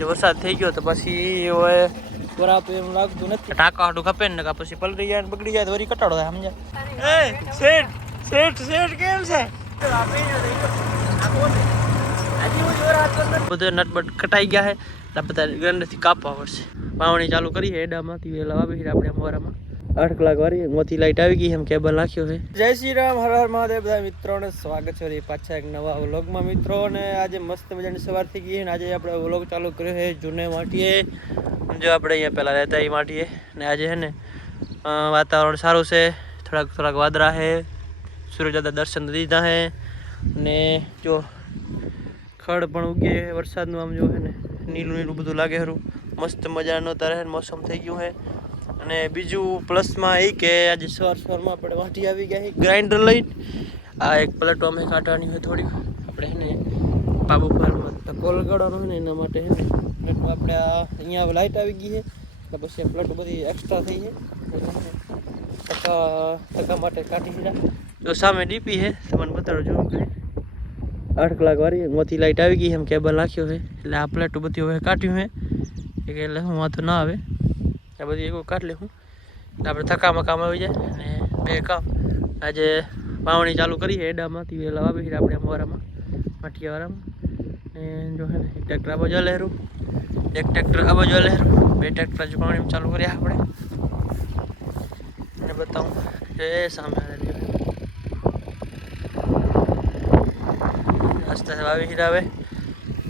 જો વરસાદ થઈ ગયો તો પછી હવે બરાબર એમ લાગતું નથી. ટાંકા હાડું ખપે ને પછી પલરી જાય ને બગડી જાય તો વરી કટાડો થાય સમજ્યા. એ શેઠ શેઠ શેઠ કેમ છે? બધું નટબટ કટાઈ ગયા છે બધા ગંડથી કાપવા પડશે. વાવણી ચાલુ કરી છે એડામાંથી વેલા વાવી છે આપણે અમારામાં 8 કલાક વારી મોતી લાઈટ આવી ગઈ એમ કેબલ નાખ્યો છે. જય શ્રી રામ, હર હર મહાદેવ. બધા મિત્રોને સ્વાગત છે પાછા એક નવા વ્લોગમાં. મિત્રો ને આજે મસ્ત મજાની સવાર થઈ ગઈ અને આજે આપણે વ્લોગ ચાલુ કર્યો છે જૂને માટીએ. જો આપણે અહીંયા પહેલાં રહેતા એ માટીએ ને આજે છે ને વાતાવરણ સારું છે, થોડાક વાદળા છે, સૂરજ દાદા દર્શન દીધા છે ને જો ખડ પણ ઉગે વરસાદનું આમ જો છે ને નીલું નીલું બધું લાગે ખરું. મસ્ત મજાનો તારે મોસમ થઈ ગયું છે. અને બીજું પ્લસમાં એ કે આજે સવારમાં આપણે વાટી આવી ગયા ગ્રાઇન્ડર લઈને. આ એક પ્લેટો અમે કાઢવાની હોય થોડીક આપણે છે ને બાબુ ફાર્મમાં કોલ કાઢવાનો હોય ને એના માટે છે ને પ્લેટો આપણે અહીંયા લાઇટ આવી ગઈ છે એટલે પછી આ પ્લેટો બધી એક્સ્ટ્રા થઈ છે ટકા માટે કાઢી દીધા. જો સામે ડીપી છે તમને બતાડો જો 8 કલાક વારી મોતી લાઇટ આવી ગઈ એમ કેબલ નાખ્યો છે એટલે આ પ્લેટો બધી હવે કાઢ્યું છે એટલે હું વાંધો ના આવે આ બધી એક કાઢ લે હું એટલે આપણે થકામાં કામ આવી જાય અને બે કામ આજે વાવણી ચાલુ કરી છે એડામાંથી વેલા વાવી છે આપણે અમારામાં માઠિયાવાળામાં. ને જો છે ને એક ટ્રેક્ટર આ બાજુ લહેરું, એક ટ્રેક્ટર આ બાજુ લહેરું, 2 ટ્રેક્ટર જ વાવણી ચાલુ કર્યા આપણે. અને બતાવું એ સામે આસ્તે વાવી હીરાવે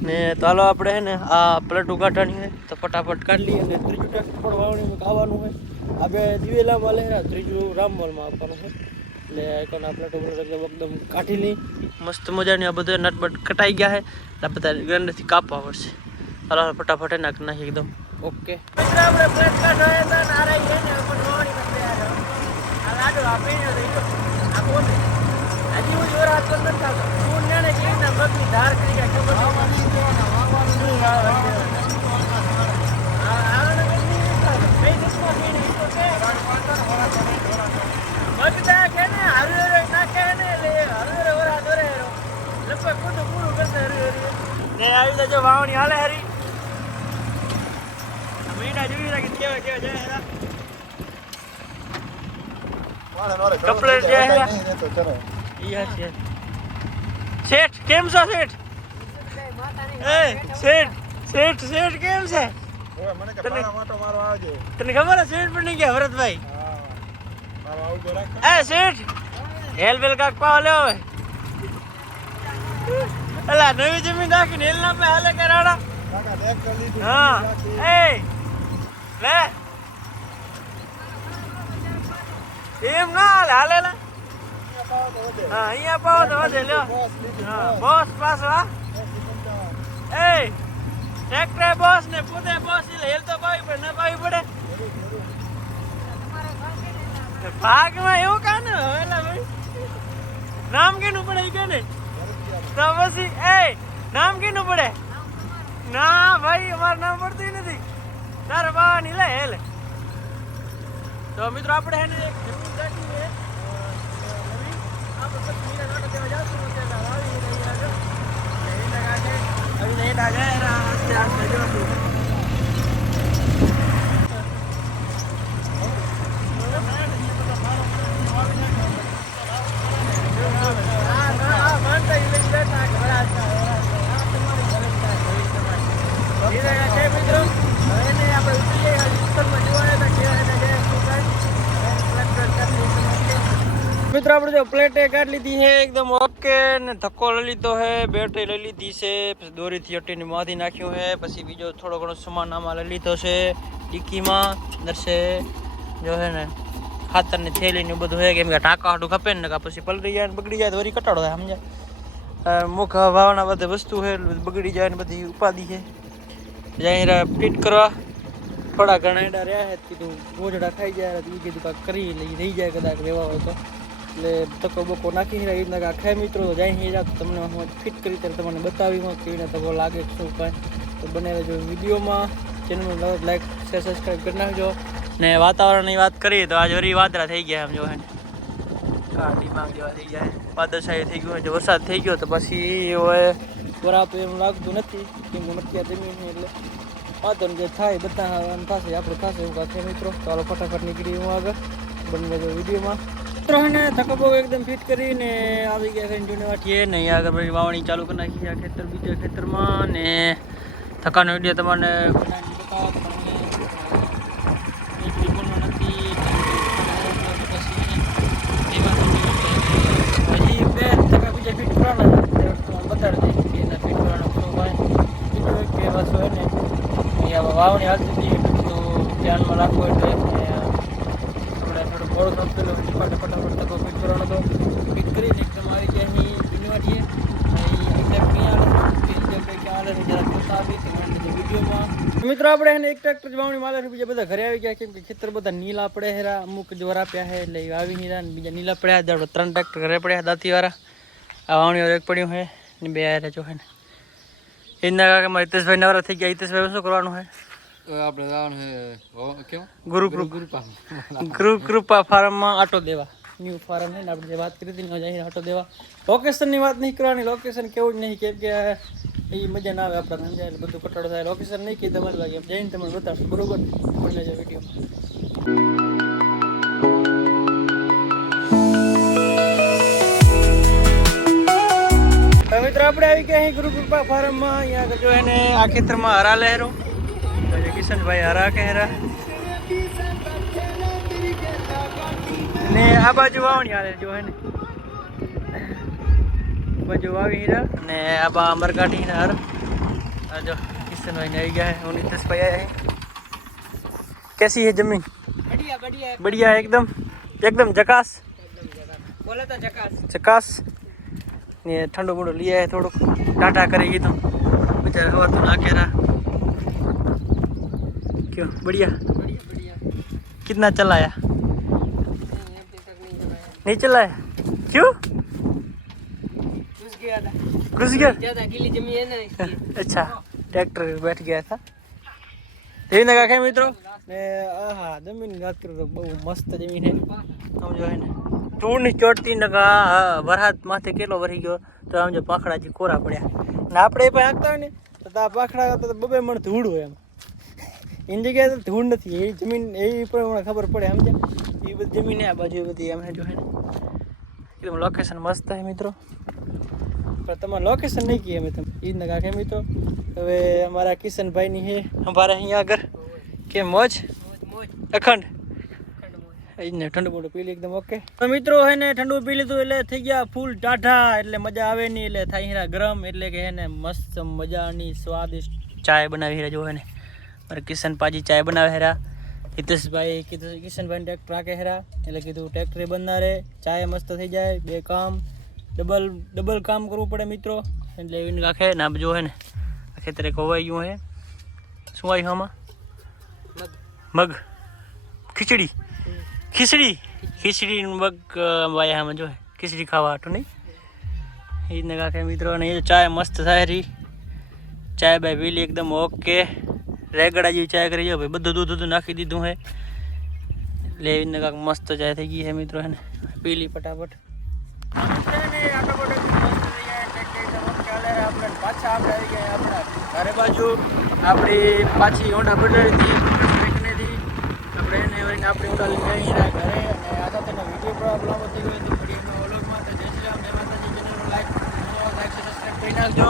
ને ચાલો આપણે છે ને આ પ્લેટ ઉગાડવાની હોય તો ફટાફટ કાઢી લઈએ. અને ત્રીજું ટ્રેક્ટર પણ વાવણીમાં આવવાનું હોય. આ બે દિવેલામાં લહેરા, ત્રીજું રામમલમાં આપવાનું હોય એટલે આઈકોન આ પ્લેટો એકદમ કાઢી લઈ. મસ્ત મજાની આ બધા નટબટ કટાઈ ગયા છે એટલે બધા ગંડથી કાપવા પડશે. ચાલો ફટાફટ નાખી એકદમ ઓકે. આપણે પ્લેટ કાઢવા હતા ને આ રહી છે ને પણ વાવણીમાં તૈયાર આ લાડુ આપીને હજી હું જોર હાથ પણ નથી આવતો. હું ને જેને મગની ધાર કરી જાય ખબર મગદા કે ને હરે નાખે ને હરે ઓરા દોરે લપક પૂરું પૂરું કરશે ને આવી જો વાવણી હાલે હરી મહિના જોઈ રાખી કેવા કેવા જાય કપલેટ જાય છે. શેઠ કેમ છો શેઠ? એ શેઠ શેઠ શેઠ કેમ છે? તને ખબર હે શેઠ પણ નહીં ગયા ભરતભાઈ? એ શેઠ હેલ બેલ કાક પાવ લે હવે અલા નવી જમીન નાખીને હેલ ના પે હાલે કરાડા. હા એ લે એમ ના હાલે હાલે લા. હા અહીંયા પાવો તો વધે લ્યો. હા બોસ પાછો હા એ ટ્રેક્ટર બોસ ને પોતે બોસ એટલે હેલ તો પાવી પડે ના પાવી પડે ભાગમાં એવું કા ને હવેલા ભાઈ નામ કેનું પડે કે ને તો પછી એ નામ કેનું પડે? ના ભાઈ અમારું નામ પડતું નથી તારે બાવાની લે હેલે. તો મિત્રો આપણે હે ને એક જમીન રાખી છે આપણે પછી મીરા નાટક દેવા જાશું એટલે વાવી રહ્યા છે એના કારણે હવે એડા જાય આસ્તે આસ્તે જવાનું. મિત્રો આપણે જો પ્લેટે કાઢી લીધી છે એકદમ ઓકે ને ધક્કો લઈ લીધો છે, બેટરી લઈ લીધી છે, પછી દોરીથી અટીને બાંધી નાખ્યું છે, પછી બીજો થોડો ઘણો સામાન આમાં લઈ લીધો છે ડીકીમાં દર્શે જો છે ને ખાતરની થેલી ને બધું છે કેમ કે ટાંકા હાટું ખપે ને પછી પલરી જાય ને બગડી જાય તો વરી કટાડો થાય સમજ્યા. મુખ ભાવના બધી વસ્તુ છે બગડી જાય ને બધી ઉપાધિ છે. જાય ફિટ કરવા થોડા ઘણા એડા રહ્યા છે કીધું મોજડા ખાઈ જાય એ કીધું કાંઈક કરી લઈ રહી જાય કદાચ રહેવા હોય તો એટલે તકો બકો નાખી એ રીતના કાંઈ ખાય મિત્રો જાય જાય તો તમને હું ફિટ કરી ત્યારે તમને બતાવી કેવી રીતે તકો લાગે શું કાંઈ તો બને રહેજો વિડીયોમાં. ચેનલમાં લાઈક શેર સબસ્ક્રાઈબ કરી નાખજો. ને વાતાવરણની વાત કરીએ તો આજે વરી વાદળા થઈ ગયા એમ જો હે કાઢી માંગ જેવા થઈ જાય વાદળછાયું થઈ ગયું. જો વરસાદ થઈ ગયો તો પછી હવે વરાપ એમ લાગતું નથી કેમ કે મટકિયા જમીન છે એટલે વાંધો જે થાય બધા થશે આપણે થશે એવું કાંઈ છે મિત્રો. ચાલો ફટાફટ નીકળી હું આગળ બંને વિડીયોમાં મિત્રો ને થકબો એકદમ ફિટ કરીને આવી ગયા છે જૂની વાટીએ ને અહીંયા આગળ પછી વાવણી ચાલુ કરી નાખી આ ખેતર બીજા ખેતરમાં ને થકાનો વિડીયો તમને હજી બે થકા બીજા ફિટ કરવાના બતાડી દઈએ એના ફિટ કરવાનો શું હોય કે વસ્તુ હોય ને અહીંયા વાવણી હાલતી હતી એટલું બધું ધ્યાનમાં રાખવું એટલે થોડો થપેલો ફટાફટ તકો ફિટ કરવાનો તો ફિટ કરીને એકદમ આવી ગયા અહીં જૂની વાટીએ મિત્રો આપણે એને એક ટ્રેક્ટર વાવણી માલે બીજા બધા ઘરે આવી ગયા કેમ કે ખેતર બધા નીલા પડે હેરા અમુક જોર આપ્યા છે એટલે આવી નીલા બીજા નીલા પડ્યા આપણે 3 ટ્રેક્ટર ઘરે પડ્યા દાંતીવાળા આ વાવણી એક પડ્યું છે ને બે હારે જો છે ને એના કાકા મારા હિતેશભાઈ નવરા થઈ ગયા. હિતેશભાઈ શું કરવાનું છે આપણે જવાનું છે ગુરુ કૃપા ફાર્મમાં આટો દેવા ન્યૂ ફાર્મ છે ને આપણે જે વાત કરી હતી ને જઈને આટો દેવા. લોકેશનની વાત નહીં કરવાની લોકેશન કેવું જ નહીં કેમ કે એ મજા ના આવે આપણે સમજાય એટલે બધું કટાડો થાય લોકેશન નહીં કીધું તમારી લાગે એમ જઈને તમને બતાવશું બરોબર પણ લેજો વિડીયોમાં. મિત્રો આપણે આવી ગયા અહીં ગુરુ કૃપા ફાર્મમાં અહીંયા આગળ જો એને આ ખેતરમાં હરા લહેરો કિશનભાઈ હરા કહેરા ને આ બાજુ વાવણી હાલે જો હે ને બાજુ વાવી હીરા ને આ બા અમરકાઠી હીરા હર આ જો કિશનભાઈ ને આવી ગયા है और नीतीशભાઈ आया है. कैसी है जमीन? बढ़िया बढ़िया बढ़िया एकदम एकदम झकास बोला था झकास ने ठंडो बड़ो लिया है थोड़ो टाटा करेगी तो बेचारा हवा तो ना कह रहा क्यों बढ़िया बढ़िया कितना चलाया नहीं चलाया क्यों घुस गया ज्यादा गीली जमीन है ना अच्छा ट्रैक्टर बैठ गया था ये नगा के मित्रों ने आहा जमीन बात करो तो बहुत मस्त जमीन है हम जो है ने टूर ની ચોટતી નગા વરહાદ માથે કેલો વરી ગયો તો આમ જો પાખડાજી કોરા પડ્યા ને આપણે પણ આખતા હોય ને તો આ પાખડા તો બબે મણ ધૂળ હોય એમ એની જગ્યાએ તો ધૂળ નથી એ જમીન એ પણ ખબર પડે સમજે એ બધી જમીન આ બાજુ બધી એમ જો है एकदम लोकेशन मस्त है मित्रों पर તમારે લોકેશન નહીં કીએ મેં તમે ઈ નગા કે મિત્રો હવે અમારા કિશનભાઈ ની હે અમારે અહીંયા આગળ કે મોજ અખંડ એને ઠંડુ મોઢું પી લી એકદમ ઓકે તો મિત્રો હે ને ઠંડુ પી લીધું એટલે થઈ ગયા ફૂલ ટાઢા એટલે મજા આવે નહીં એટલે થાય હીરા ગરમ એટલે કે હે ને મસ્ત મજાની સ્વાદિષ્ટ ચાય બનાવી હીરા જો હે ને મારે કિશન પાજી ચાય બનાવે હેરા હિતેશભાઈ કીધું કિશનભાઈ ટ્રેક્ટર રાખે હેરા એટલે કીધું ટ્રેક્ટરે બંધ રહે ચાય મસ્ત થઈ જાય બે કામ ડબલ કામ કરવું પડે મિત્રો એટલે એને રાખે ને આપ જો હે ને ખેતરે ખવાઈ ગયું હે શું આવ્યું આમાં મગ ખીચડી મગ વાયા આમાં જો ખીચડી ખાવા હાટું નહીં એને રાખે મિત્રો અને એ ચાય મસ્ત થાય રહી ચાય બાય પીલી એકદમ ઓકે રેગડા જેવી ચાય કરી જો ભાઈ બધું દૂધ નાખી દીધું હે એટલે એને કાંક મસ્ત ચાય થઈ ગઈ હે મિત્રો હે ને પીલી ફટાફટ પાછા આપણે આવી ગયા આપણા ઘરે બાજુ આપણી પાછી ઊંડા બદલાવી હતી આપણે એને આપણી ઊંડા લઈને આવી ઘરે અને આ સાથેનો વિડીયો પ્રોબ્લેમ થઈ ગયો હતી વિડીયોનો ઓલોગમાં તો જય શ્રી રામ જય માતાજી ચેનલ લાઈક સબસ્ક્રાઈબ કરી નાખજો.